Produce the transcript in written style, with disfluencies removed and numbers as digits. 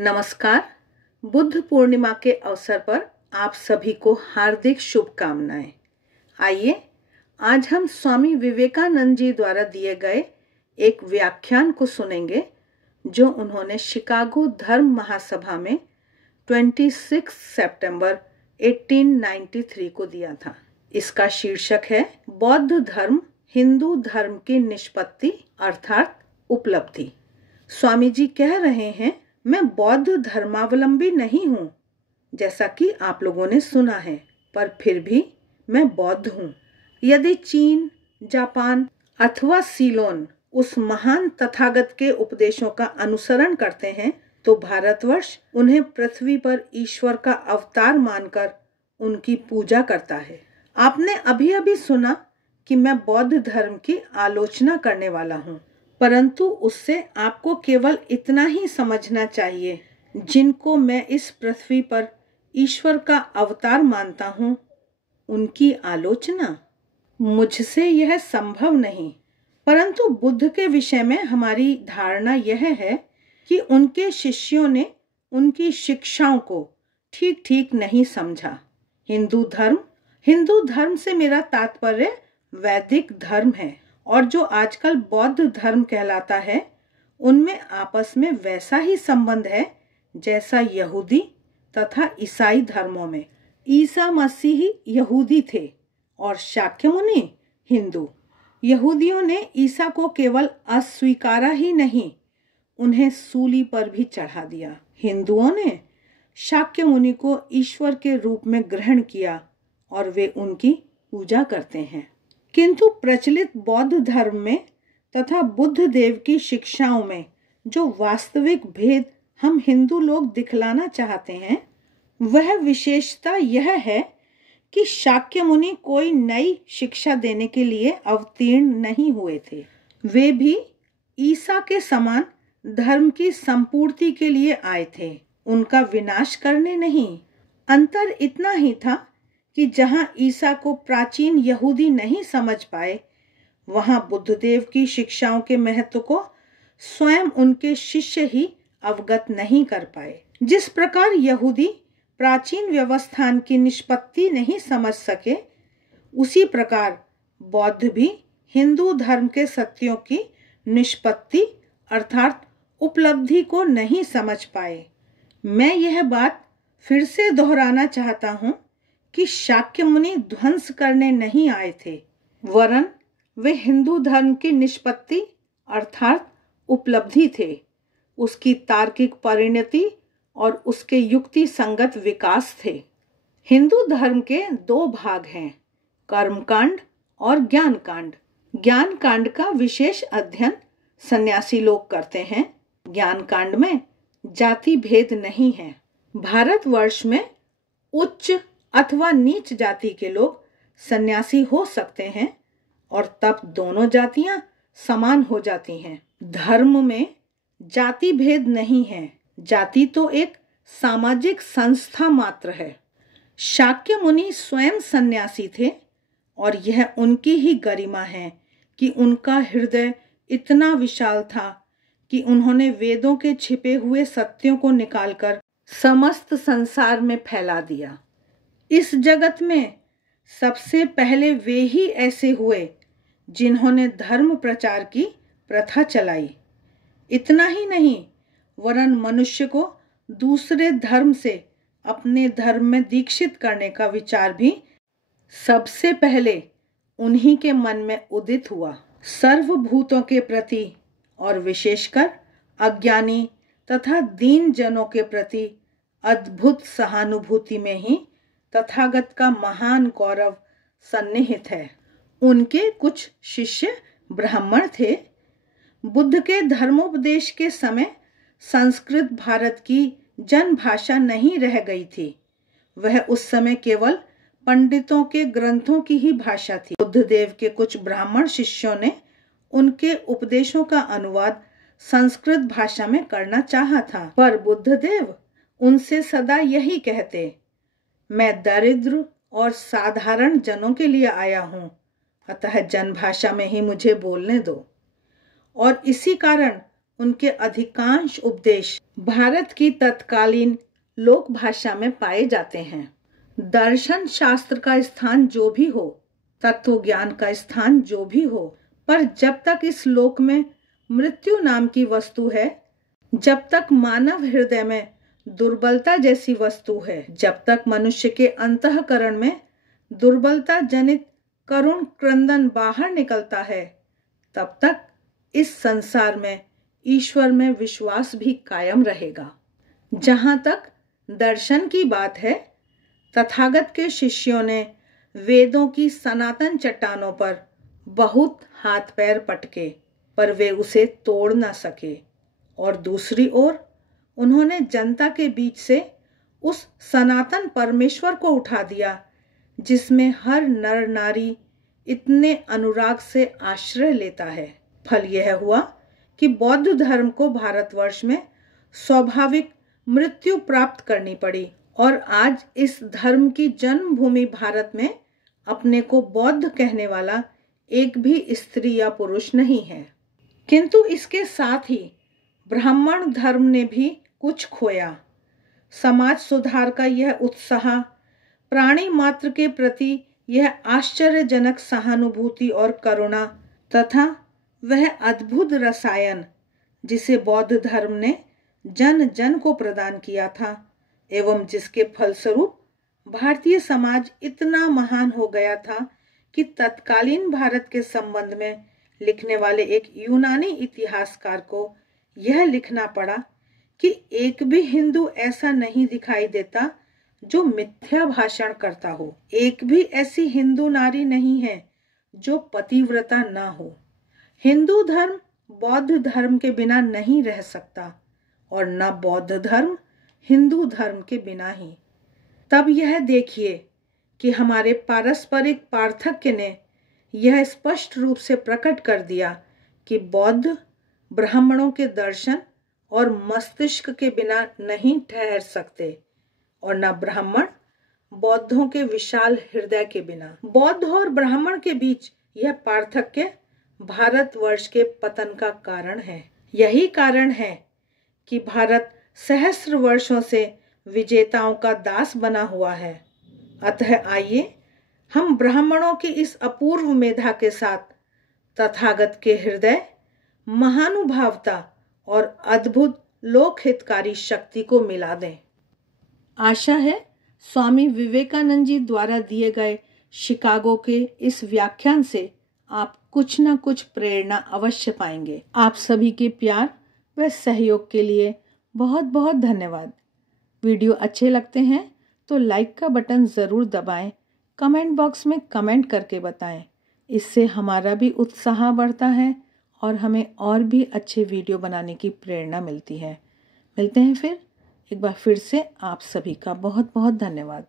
नमस्कार। बुद्ध पूर्णिमा के अवसर पर आप सभी को हार्दिक शुभकामनाएं। आइए आज हम स्वामी विवेकानंद जी द्वारा दिए गए एक व्याख्यान को सुनेंगे जो उन्होंने शिकागो धर्म महासभा में 26 सितंबर 1893 को दिया था। इसका शीर्षक है बौद्ध धर्म हिंदू धर्म की निष्पत्ति अर्थात उपलब्धि। स्वामी जी कह रहे हैं, मैं बौद्ध धर्मावलंबी नहीं हूँ जैसा कि आप लोगों ने सुना है, पर फिर भी मैं बौद्ध हूँ। यदि चीन, जापान अथवा सीलोन उस महान तथागत के उपदेशों का अनुसरण करते हैं तो भारतवर्ष उन्हें पृथ्वी पर ईश्वर का अवतार मानकर उनकी पूजा करता है। आपने अभी अभी सुना कि मैं बौद्ध धर्म की आलोचना करने वाला हूँ, परंतु उससे आपको केवल इतना ही समझना चाहिए, जिनको मैं इस पृथ्वी पर ईश्वर का अवतार मानता हूँ, उनकी आलोचना मुझसे यह संभव नहीं। परंतु बुद्ध के विषय में हमारी धारणा यह है कि उनके शिष्यों ने उनकी शिक्षाओं को ठीक ठीक नहीं समझा। हिंदू धर्म से मेरा तात्पर्य वैदिक धर्म है, और जो आजकल बौद्ध धर्म कहलाता है उनमें आपस में वैसा ही संबंध है जैसा यहूदी तथा ईसाई धर्मों में। ईसा मसीह यहूदी थे और शाक्य मुनि हिंदू। यहूदियों ने ईसा को केवल अस्वीकारा ही नहीं, उन्हें सूली पर भी चढ़ा दिया। हिंदुओं ने शाक्य मुनि को ईश्वर के रूप में ग्रहण किया और वे उनकी पूजा करते हैं। किंतु प्रचलित बौद्ध धर्म में तथा बुद्ध देव की शिक्षाओं में जो वास्तविक भेद हम हिंदू लोग दिखलाना चाहते हैं, वह विशेषता यह है कि शाक्य मुनि कोई नई शिक्षा देने के लिए अवतीर्ण नहीं हुए थे। वे भी ईसा के समान धर्म की संपूर्ति के लिए आए थे, उनका विनाश करने नहीं। अंतर इतना ही था कि जहां ईसा को प्राचीन यहूदी नहीं समझ पाए, वहां बुद्धदेव की शिक्षाओं के महत्व को स्वयं उनके शिष्य ही अवगत नहीं कर पाए। जिस प्रकार यहूदी प्राचीन व्यवस्थान की निष्पत्ति नहीं समझ सके, उसी प्रकार बौद्ध भी हिंदू धर्म के सत्यों की निष्पत्ति अर्थात उपलब्धि को नहीं समझ पाए। मैं यह बात फिर से दोहराना चाहता हूँ कि शाक्य मुनि ध्वंस करने नहीं आए थे, वरन वे हिंदू धर्म की निष्पत्ति अर्थात उपलब्धि थे, उसकी तार्किक परिणति और उसके युक्ति संगत विकास थे। हिंदू धर्म के दो भाग हैं, कर्मकांड और ज्ञान कांड। ज्ञान कांड का विशेष अध्ययन सन्यासी लोग करते हैं। ज्ञान कांड में जाति भेद नहीं है। भारतवर्ष में उच्च अथवा नीच जाति के लोग सन्यासी हो सकते हैं और तब दोनों जातियां समान हो जाती हैं। धर्म में जाति भेद नहीं है, जाति तो एक सामाजिक संस्था मात्र है। शाक्य मुनि स्वयं सन्यासी थे और यह उनकी ही गरिमा है कि उनका हृदय इतना विशाल था कि उन्होंने वेदों के छिपे हुए सत्यों को निकालकर समस्त संसार में फैला दिया। इस जगत में सबसे पहले वे ही ऐसे हुए जिन्होंने धर्म प्रचार की प्रथा चलाई। इतना ही नहीं, वरन मनुष्य को दूसरे धर्म से अपने धर्म में दीक्षित करने का विचार भी सबसे पहले उन्हीं के मन में उदित हुआ। सर्वभूतों के प्रति और विशेषकर अज्ञानी तथा दीन जनों के प्रति अद्भुत सहानुभूति में ही तथागत का महान गौरव सन्निहित है। उनके कुछ शिष्य ब्राह्मण थे। बुद्ध के धर्मोपदेश के समय संस्कृत भारत की जन भाषा नहीं रह गई थी। वह उस समय केवल पंडितों के ग्रंथों की ही भाषा थी। बुद्धदेव के कुछ ब्राह्मण शिष्यों ने उनके उपदेशों का अनुवाद संस्कृत भाषा में करना चाहा था, पर बुद्धदेव उनसे सदा यही कहते, मैं दरिद्र और साधारण जनों के लिए आया हूँ, अतः जन भाषा में ही मुझे बोलने दो। और इसी कारण उनके अधिकांश उपदेश भारत की तत्कालीन लोक भाषा में पाए जाते हैं। दर्शन शास्त्र का स्थान जो भी हो, तत्व ज्ञान का स्थान जो भी हो, पर जब तक इस लोक में मृत्यु नाम की वस्तु है, जब तक मानव हृदय में दुर्बलता जैसी वस्तु है, जब तक मनुष्य के अंतःकरण में दुर्बलता जनित करुण क्रंदन बाहर निकलता है, तब तक इस संसार में ईश्वर में विश्वास भी कायम रहेगा। जहां तक दर्शन की बात है, तथागत के शिष्यों ने वेदों की सनातन चट्टानों पर बहुत हाथ पैर पटके, पर वे उसे तोड़ न सके, और दूसरी ओर उन्होंने जनता के बीच से उस सनातन परमेश्वर को उठा दिया जिसमें हर नर नारी इतने अनुराग से आश्रय लेता है। फल यह हुआ कि बौद्ध धर्म को भारतवर्ष में स्वाभाविक मृत्यु प्राप्त करनी पड़ी, और आज इस धर्म की जन्मभूमि भारत में अपने को बौद्ध कहने वाला एक भी स्त्री या पुरुष नहीं है। किंतु इसके साथ ही ब्राह्मण धर्म ने भी कुछ खोया। समाज सुधार का यह उत्साह, प्राणी मात्र के प्रति यह आश्चर्यजनक सहानुभूति और करुणा, तथा वह अद्भुत रसायन जिसे बौद्ध धर्म ने जन जन को प्रदान किया था, एवं जिसके फलस्वरूप भारतीय समाज इतना महान हो गया था कि तत्कालीन भारत के संबंध में लिखने वाले एक यूनानी इतिहासकार को यह लिखना पड़ा कि एक भी हिंदू ऐसा नहीं दिखाई देता जो मिथ्या भाषण करता हो। एक भी ऐसी हिंदू नारी नहीं है जो पतिव्रता न हो। हिंदू धर्म बौद्ध धर्म के बिना नहीं रह सकता, और न बौद्ध धर्म हिंदू धर्म के बिना ही। तब यह देखिए कि हमारे पारस्परिक पार्थक्य ने यह स्पष्ट रूप से प्रकट कर दिया कि बौद्ध ब्राह्मणों के दर्शन और मस्तिष्क के बिना नहीं ठहर सकते, और न ब्राह्मण बौद्धों के विशाल हृदय के बिना। बौद्ध और ब्राह्मण के बीच यह पार्थक्य भारतवर्ष के पतन का कारण है। यही कारण है कि भारत सहस्र वर्षों से विजेताओं का दास बना हुआ है। अतः आइए हम ब्राह्मणों की इस अपूर्व मेधा के साथ तथागत के हृदय, महानुभावता और अद्भुत लोकहितकारी शक्ति को मिला दें। आशा है स्वामी विवेकानंद जी द्वारा दिए गए शिकागो के इस व्याख्यान से आप कुछ न कुछ प्रेरणा अवश्य पाएंगे। आप सभी के प्यार व सहयोग के लिए बहुत बहुत धन्यवाद। वीडियो अच्छे लगते हैं तो लाइक का बटन ज़रूर दबाएं, कमेंट बॉक्स में कमेंट करके बताएं। इससे हमारा भी उत्साह बढ़ता है और हमें और भी अच्छे वीडियो बनाने की प्रेरणा मिलती है। मिलते हैं फिर एक बार फिर से। आप सभी का बहुत बहुत धन्यवाद।